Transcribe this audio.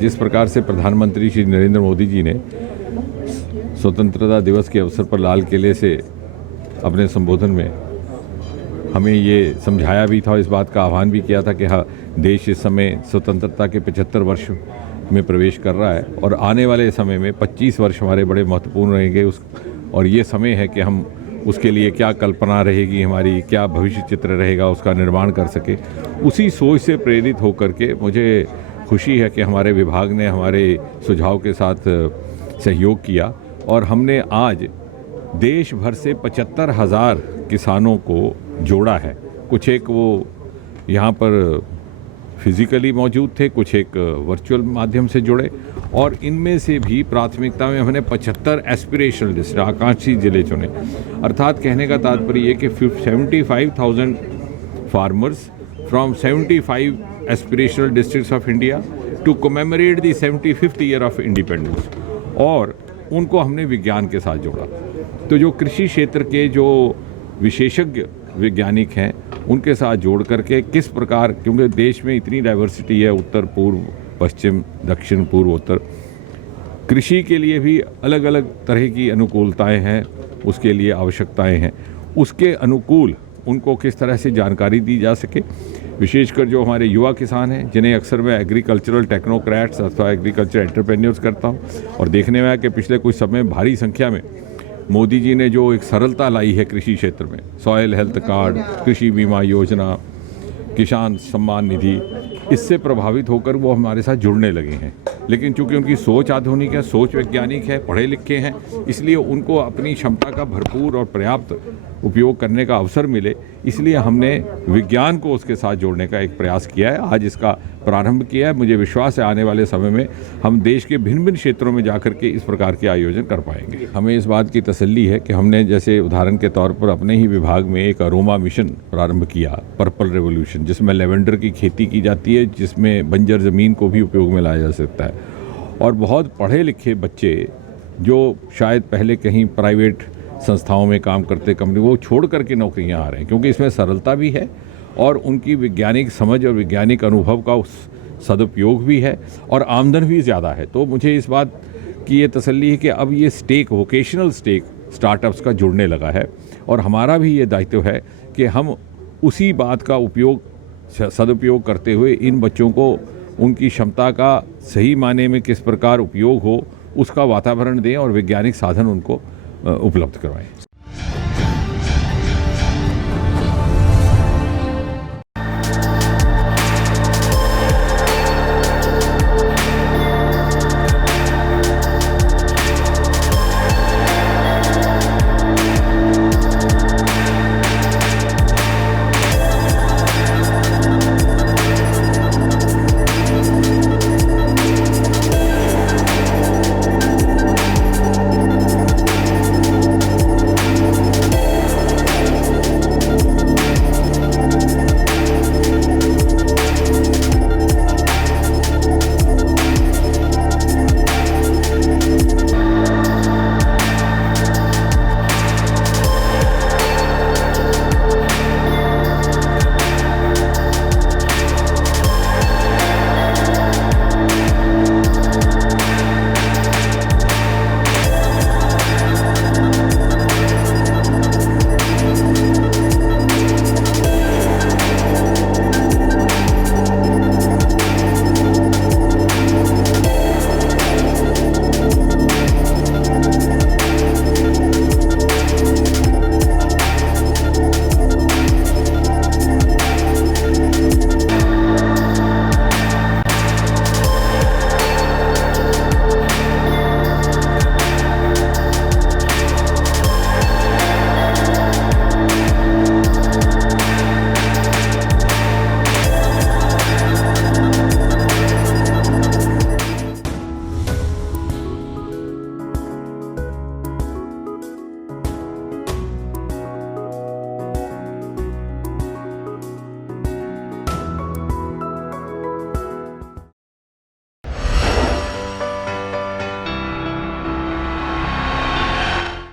जिस प्रकार से प्रधानमंत्री श्री नरेंद्र मोदी जी ने स्वतंत्रता दिवस के अवसर पर लाल किले से अपने संबोधन में हमें ये समझाया भी था और इस बात का आह्वान भी किया था कि हाँ, देश इस समय स्वतंत्रता के 75 वर्ष में प्रवेश कर रहा है और आने वाले समय में 25 वर्ष हमारे बड़े महत्वपूर्ण रहेंगे और ये समय है कि हम उसके लिए क्या कल्पना रहेगी, हमारी क्या भविष्य चित्र रहेगा, उसका निर्माण कर सके। उसी सोच से प्रेरित होकर के मुझे खुशी है कि हमारे विभाग ने हमारे सुझाव के साथ सहयोग किया और हमने आज देश भर से 75,000 किसानों को जोड़ा है। कुछ एक वो यहाँ पर फिज़िकली मौजूद थे, कुछ एक वर्चुअल माध्यम से जुड़े और इनमें से भी प्राथमिकता में हमने 75 एस्पिरेशनल डिस्ट्रिक्ट आकांक्षी ज़िले चुने। अर्थात कहने का तात्पर्य ये कि 75,000 farmers from 75 aspirational districts of India to commemorate the 75th year of independence, और उनको हमने विज्ञान के साथ जोड़ा। तो जो कृषि क्षेत्र के जो विशेषज्ञ वैज्ञानिक हैं उनके साथ जोड़ करके किस प्रकार, क्योंकि देश में इतनी डाइवर्सिटी है, उत्तर पूर्व पश्चिम दक्षिण पूर्व उत्तर, कृषि के लिए भी अलग अलग तरह की अनुकूलताएं हैं, उसके लिए आवश्यकताएं हैं, उसके अनुकूल उनको किस तरह से जानकारी दी जा सके। विशेषकर जो हमारे युवा किसान हैं जिन्हें अक्सर मैं एग्रीकल्चरल टेक्नोक्रेट्स अथवा एग्रीकल्चर एंटरप्रेन्योर्स करता हूँ, और देखने में आया कि पिछले कुछ समय भारी संख्या में मोदी जी ने जो एक सरलता लाई है कृषि क्षेत्र में, सॉयल हेल्थ कार्ड, कृषि बीमा योजना, किसान सम्मान निधि, इससे प्रभावित होकर वो हमारे साथ जुड़ने लगे हैं। लेकिन चूंकि उनकी सोच आधुनिक है, सोच वैज्ञानिक है, पढ़े लिखे हैं, इसलिए उनको अपनी क्षमता का भरपूर और पर्याप्त उपयोग करने का अवसर मिले, इसलिए हमने विज्ञान को उसके साथ जोड़ने का एक प्रयास किया है। आज इसका प्रारंभ किया है। मुझे विश्वास है आने वाले समय में हम देश के भिन्न भिन्न क्षेत्रों में जाकर के इस प्रकार के आयोजन कर पाएंगे। हमें इस बात की तसल्ली है कि हमने जैसे उदाहरण के तौर पर अपने ही विभाग में एक अरोमा मिशन प्रारंभ किया, पर्पल रेवोल्यूशन, जिसमें लेवेंडर की खेती की जाती है, जिसमें बंजर ज़मीन को भी उपयोग में लाया जा सकता है। और बहुत पढ़े लिखे बच्चे जो शायद पहले कहीं प्राइवेट संस्थाओं में काम करते कंपनी, वो छोड़ करके नौकरियां आ रहे हैं, क्योंकि इसमें सरलता भी है और उनकी वैज्ञानिक समझ और वैज्ञानिक अनुभव का सदुपयोग भी है और आमदन भी ज़्यादा है। तो मुझे इस बात की ये तसल्ली है कि अब ये स्टेक, वोकेशनल स्टेक स्टार्टअप्स का जुड़ने लगा है और हमारा भी ये दायित्व है कि हम उसी बात का उपयोग, सदुपयोग करते हुए इन बच्चों को उनकी क्षमता का सही मायने में किस प्रकार उपयोग हो उसका वातावरण दें और वैज्ञानिक साधन उनको उपलब्ध करवाएं।